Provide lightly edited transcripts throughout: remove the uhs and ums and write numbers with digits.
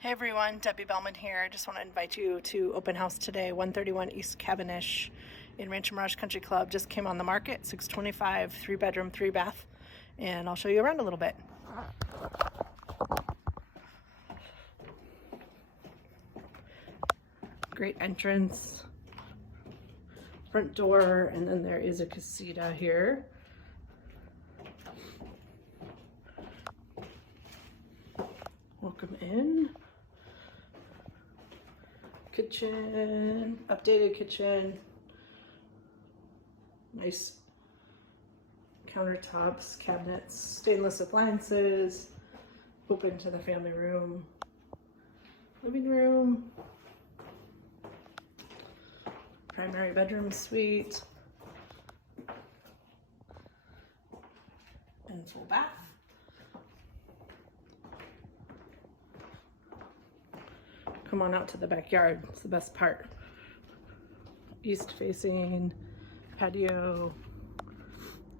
Hey everyone, Debbie Bellman here. I just want to invite you to open house today, 131 East Kavenish in Rancho Mirage Country Club. Just came on the market, 625, 3-bedroom, 3-bath, and I'll show you around a little bit. Great entrance, front door, and then there is a casita here. Welcome in. Kitchen, updated kitchen, nice countertops, cabinets, stainless appliances, open to the family room, living room, primary bedroom suite, and full bath. Come on out to the backyard, it's the best part. East facing patio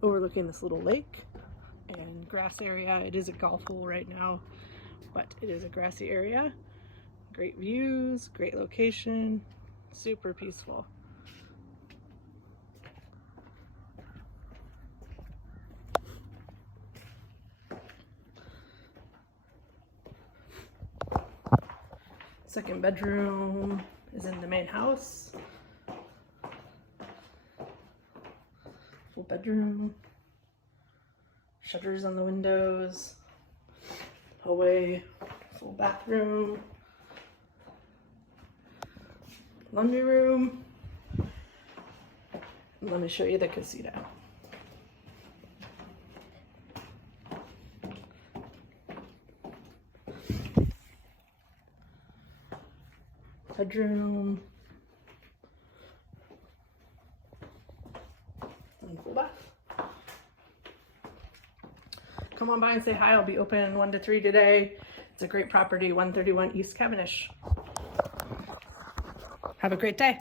overlooking this little lake and grass area. It is a golf hole right now, but it is a grassy area. Great views, great location, super peaceful. Second bedroom is in the main house. Full bedroom. Shutters on the windows. Hallway. Full bathroom. Laundry room. And let me show you the casita. Bedroom, and full bath. Come on by and say hi. I'll be open 1 to 3 today. It's a great property, 131 East Kavenish. Have a great day.